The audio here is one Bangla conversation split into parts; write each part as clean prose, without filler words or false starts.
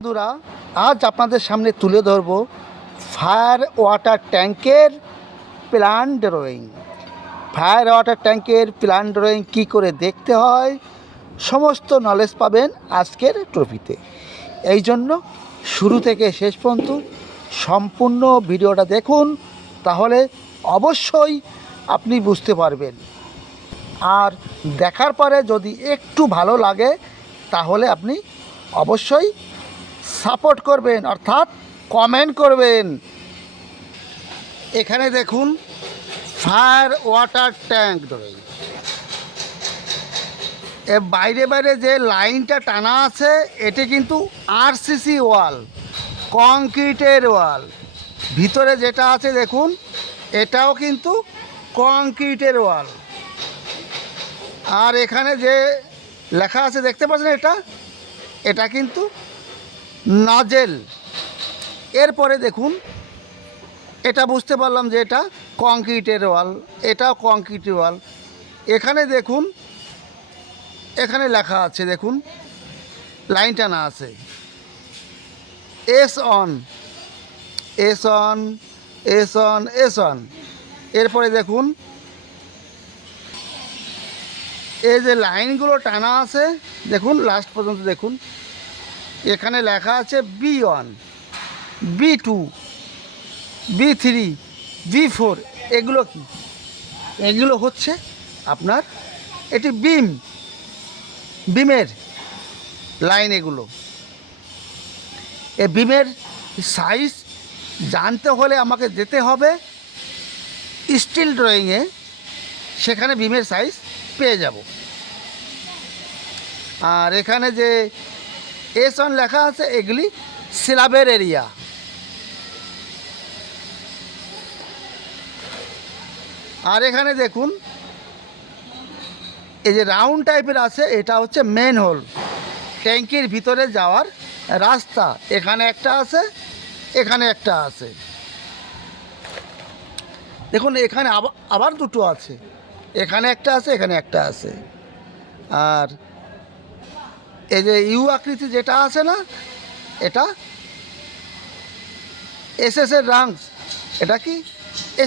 বন্ধুরা, আজ আপনাদের সামনে তুলে ধরব ফায়ার ওয়াটার ট্যাঙ্কের প্ল্যান ড্রয়িং। ফায়ার ওয়াটার ট্যাঙ্কের প্ল্যান ড্রয়িং কী করে দেখতে হয় সমস্ত নলেজ পাবেন আজকের টপিতে। এই জন্য শুরু থেকে শেষ পর্যন্ত সম্পূর্ণ ভিডিওটা দেখুন, তাহলে অবশ্যই আপনি বুঝতে পারবেন। আর দেখার পরে যদি একটু ভালো লাগে তাহলে আপনি অবশ্যই সাপোর্ট করবেন, অর্থাৎ কমেন্ট করবেন। এখানে দেখুন ফায়ার ওয়াটার ট্যাঙ্ক ড্রয়িং। এর বাইরে বাইরে যে লাইনটা টানা আছে এটি কিন্তু আরসিসি ওয়াল, কংক্রিটের ওয়াল। ভিতরে যেটা আছে দেখুন এটাও কিন্তু কংক্রিটের ওয়াল। আর এখানে যে লেখা আছে দেখতে পাচ্ছেন এটা কিন্তু নজেল। এরপরে দেখুন এটা বুঝতে পারলাম যে এটা কংক্রিটের ওয়াল, এটাও কংক্রিটের ওয়াল। এখানে দেখুন এখানে লেখা আছে দেখুন, লাইনটা না আছে S on S on S on S on. এরপরে দেখুন এই যে লাইনগুলো টানা আছে দেখুন লাস্ট পর্যন্ত দেখুন, এখানে লেখা আছে B1 B2 B3 B4। এগুলো কি? এগুলো হচ্ছে আপনার এটি বিমের লাইন। এগুলো এই বিমের সাইজ জানতে হলে আমাকে যেতে হবে স্টিল ড্রয়িংয়ে, সেখানে বিমের সাইজ পেয়ে যাব। আর এখানে যে S1 লেখা আছে এগুলি স্ল্যাবের এরিয়া। আর এখানে দেখুন এই যে রাউন্ড টাইপের আছে এটা হচ্ছে মেন হোল, ট্যাঙ্কির ভিতরে যাওয়ার রাস্তা। এখানে একটা আছে, এখানে একটা আছে। দেখুন এখানে আবার দুটো আছে, এখানে একটা আছে, এখানে একটা আছে। আর এই যে ইউ আকৃতি যেটা আছে না, এটা এসএসের রাংস। এটা কি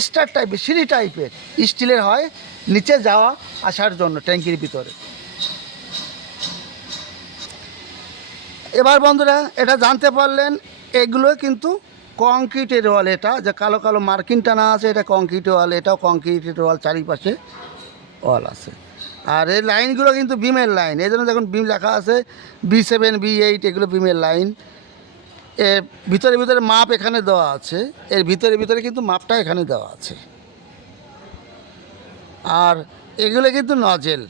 স্টার টাইপের, সিঁড়ি টাইপের, স্টিলের হয়, নিচে যাওয়া আসার জন্য ট্যাঙ্কির ভিতরে। এবার বন্ধুরা এটা জানতে পারলেন এগুলো কিন্তু কংক্রিটের ওয়াল। এটা যে কালো কালো মার্কিং টানা আছে এটা কংক্রিটের ওয়াল, এটাও কংক্রিটের ওয়াল, চারিপাশে ওয়াল আছে। আর এই লাইনগুলো কিন্তু বিমের লাইন, এই জন্য দেখুন বিম লেখা আছে B7 B8, এগুলো বিমের লাইন। এর ভিতরে ভিতরে মাপ এখানে দেওয়া আছে, এর ভিতরে ভিতরে কিন্তু মাপটা এখানে দেওয়া আছে। আর এগুলো কিন্তু নজেল,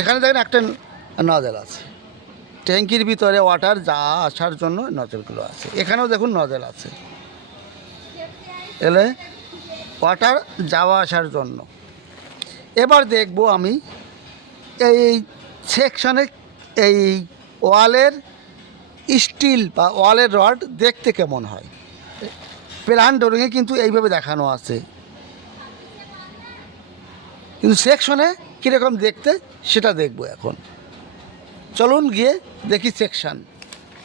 এখানে দেখেন একটা নজেল আছে, ট্যাঙ্কির ভিতরে ওয়াটার যা আসার জন্য নজেলগুলো আছে। এখানেও দেখুন নজেল আছে, এলে ওয়াটার যাওয়া আসার জন্য। এবার দেখব আমি এই সেকশনে এই ওয়ালের স্টিল বা ওয়ালের রড দেখতে কেমন হয়। প্ল্যান ড্রয়িংয়ে কিন্তু এইভাবে দেখানো আছে, কিন্তু সেকশনে কীরকম দেখতে সেটা দেখব এখন। চলুন গিয়ে দেখি সেকশন।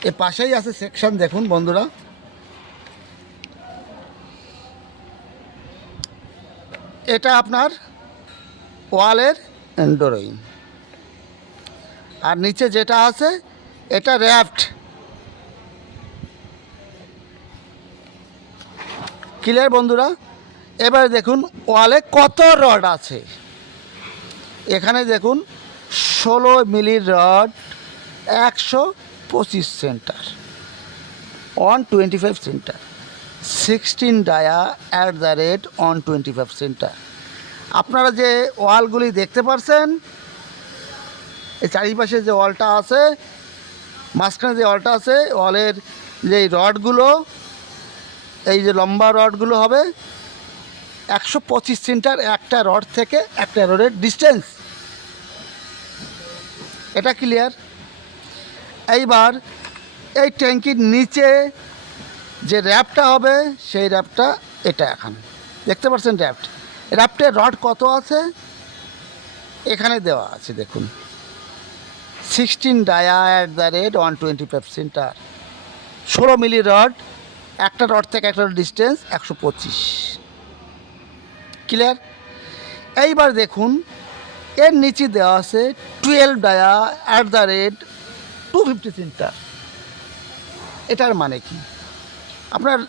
এর পাশেই আছে সেকশন, দেখুন বন্ধুরা। এটা আপনার ওয়ালের ড্রয়িং। আর নিচে যেটা আছে এটা র্যাফট। ক্লিয়ার বন্ধুরা? এবার দেখুন ওয়ালে কত রড আছে। এখানে দেখুন 16 মিলির rod 125 centre, 125 centre, 16 dia @ 125 centre. আপনারা যে ওয়ালগুলি দেখতে পাচ্ছেন, এই চারিপাশে যে ওয়ালটা আছে, মাঝখানে যে ওয়ালটা আছে, ওয়ালের যে রডগুলো, এই যে লম্বা রডগুলো হবে 125 সেন্টার একটা রড থেকে একটা রডের ডিস্টেন্স। এটা ক্লিয়ার? এইবার এই ট্যাঙ্কির নিচে যে র্যাপটা হবে সেই র্যাপটা এটা এখন দেখতে পাচ্ছেন। র্যাপটের রড কত আছে এখানে দেওয়া আছে দেখুন, 16dia@125 সেন্টার, 16 মিলি রড, একটা রড থেকে একটা ডিস্টেন্স 125। ক্লিয়ার? এইবার দেখুন এর নিচে দেওয়া আছে 12dia@250 সেন্টার। এটার মানে কি? আপনার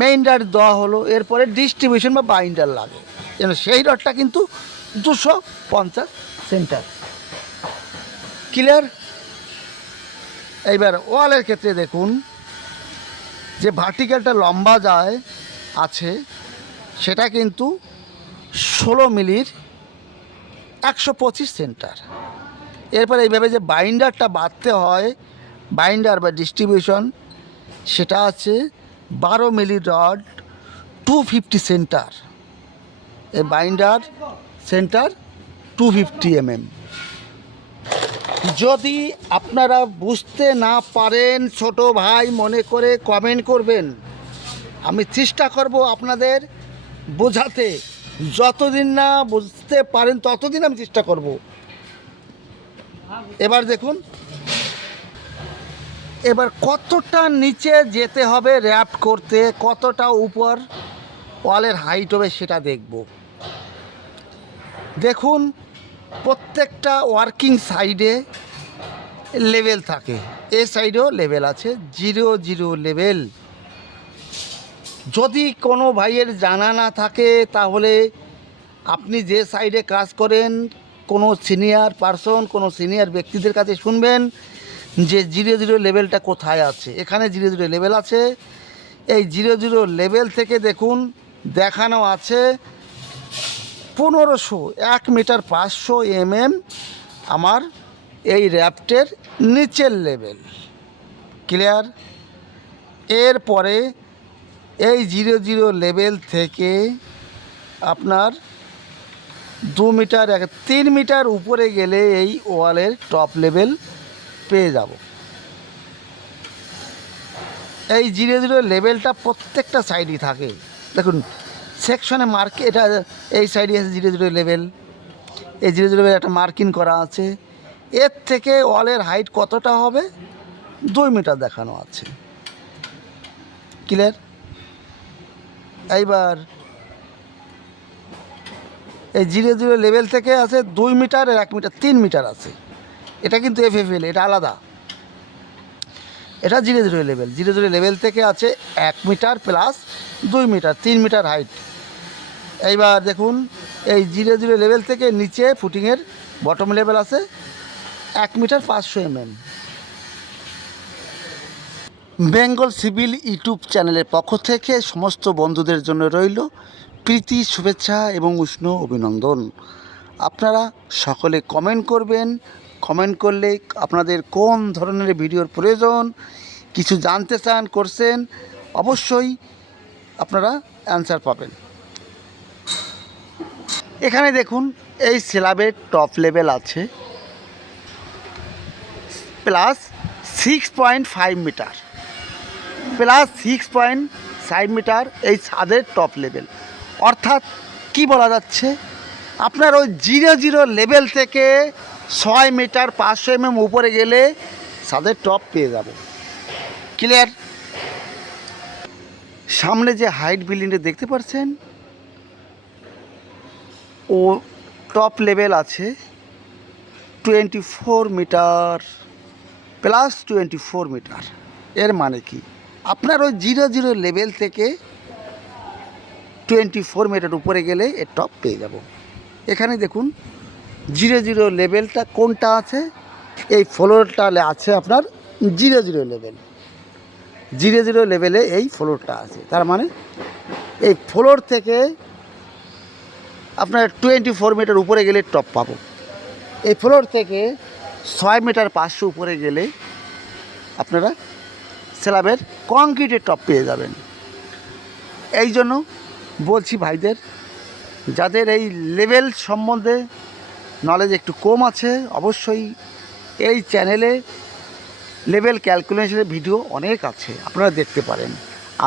মেইন রড দেওয়া হলো, এরপরে ডিস্ট্রিবিউশন বা বাইন্ডার লাগে, যেন সেই রডটা কিন্তু 250 সেন্টার। ক্লিয়ার? এইবার ওয়ালের ক্ষেত্রে দেখুন যে ভার্টিক্যালটা লম্বা যায় আছে সেটা কিন্তু 16 মিলির 125 সেন্টার। এরপর এইভাবে যে বাইন্ডারটা বাঁধতে হয়, বাইন্ডার বা ডিস্ট্রিবিউশন, সেটা আছে 12 মিলি রড 250 সেন্টার। এই বাইন্ডার সেন্টার 250 mm। যদি আপনারা বুঝতে না পারেন ছোট ভাই মনে করে কমেন্ট করবেন, আমি চেষ্টা করব আপনাদের বোঝাতে। যতদিন না বুঝতে পারেন ততদিন আমি চেষ্টা করব। এবার দেখুন এবার কতটা নিচে যেতে হবে র্যাপ করতে, কতটা উপর ওয়ালের হাইট হবে সেটা দেখব। দেখুন প্রত্যেকটা ওয়ার্কিং সাইডে লেভেল থাকে, এ সাইডেও লেভেল আছে, 0 লেভেল। যদি কোনো ভাইয়ের জানা না থাকে তাহলে আপনি যে সাইডে কাজ করেন কোনো সিনিয়র পারসন, কোনো সিনিয়র ব্যক্তিদের কাছে শুনবেন যে 0 লেভেলটা কোথায় আছে। এখানে 0 লেভেল আছে। এই 0 লেভেল থেকে দেখুন দেখানো আছে 1500 1 মিটার 500 mm আমার এই র্যাফটের নিচের লেভেল। ক্লিয়ার? এরপরে এই 0 লেভেল থেকে আপনার 2 মিটার 3 মিটার উপরে গেলে এই ওয়ালের টপ লেভেল পেয়ে যাব। এই 0 লেভেলটা প্রত্যেকটা সাইডই থাকে। দেখুন সেকশনে মার্ক, এটা এই সাইডে আছে 0 লেভেল, এই 0 লেভেল একটা মার্কিং করা আছে। এর থেকে ওয়ালের হাইট কতটা হবে 2 মিটার দেখানো আছে। ক্লিয়ার? এইবার এই 0 লেভেল থেকে আছে 2 মিটার আর 1 মিটার 3 মিটার আছে। এটা কিন্তু FFL, এটা আলাদা। এটা 0 লেভেল, 0 লেভেল থেকে আছে 1 metre plus 2 metre 3 metre height. এইবার দেখুন এই 0 লেভেল থেকে নিচে ফুটিংয়ের বটম লেভেল আছে 1 metre 500 mm। Bengal civil YouTube চ্যানেলের পক্ষ থেকে সমস্ত বন্ধুদের জন্য রইল প্রীতি, শুভেচ্ছা এবং উষ্ণ অভিনন্দন। আপনারা সকলে কমেন্ট করবেন। কমেন্ট করলে আপনাদের কোন ধরনের ভিডিওর প্রয়োজন, কিছু জানতে চান করছেন, অবশ্যই আপনারা অ্যান্সার পাবেন। এখানে দেখুন এই স্ল্যাবের টপ লেভেল আছে প্লাস 6.5 মিটার, প্লাস 6.5 মিটার এই ছাদের টপ লেভেল। অর্থাৎ কি বলা যাচ্ছে, আপনার ওই 0 লেভেল থেকে 6 মিটার 500 mm উপরে গেলে ছাদের টপ পেয়ে যাব। ক্লিয়ার? সামনে যে হাইট বিল্ডিংটা দেখতে পাচ্ছেন ও টপ লেভেল আছে 24 মিটার প্লাস 24 মিটার। এর মানে কি, আপনার ওই 0 লেভেল থেকে 24 মিটার উপরে গেলে এর টপ পেয়ে যাব। এখানে দেখুন 0 লেভেলটা কোনটা আছে, এই ফ্লোরটা আছে আপনার 0 লেভেল, 0 লেভেলে এই ফ্লোরটা আছে। তার মানে এই ফ্লোর থেকে আপনার 24 মিটার উপরে গেলে টপ পাবো। এই ফ্লোর থেকে 6 মিটার 500 উপরে গেলে আপনারা স্ল্যাবের কংক্রিটের টপ পেয়ে যাবেন। এই জন্য বলছি ভাইদের, যাদের এই লেভেল সম্বন্ধে নলেজ একটু কম আছে, অবশ্যই এই চ্যানেলে লেভেল ক্যালকুলেশনের ভিডিও অনেক আছে, আপনারা দেখতে পারেন।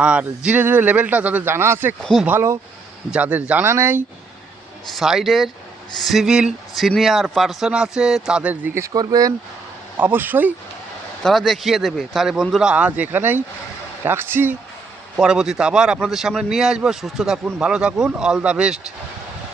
আর 0 লেভেলটা যাদের জানা আছে খুব ভালো, যাদের জানা নেই সাইডের সিভিল সিনিয়র পার্সন আছে, তাদের জিজ্ঞেস করবেন, অবশ্যই তারা দেখিয়ে দেবে। তাহলে বন্ধুরা আজ এখানেই রাখছি, পরবর্তীতে আবার আপনাদের সামনে নিয়ে আসবো। সুস্থ থাকুন, ভালো থাকুন, অল দ্য বেস্ট।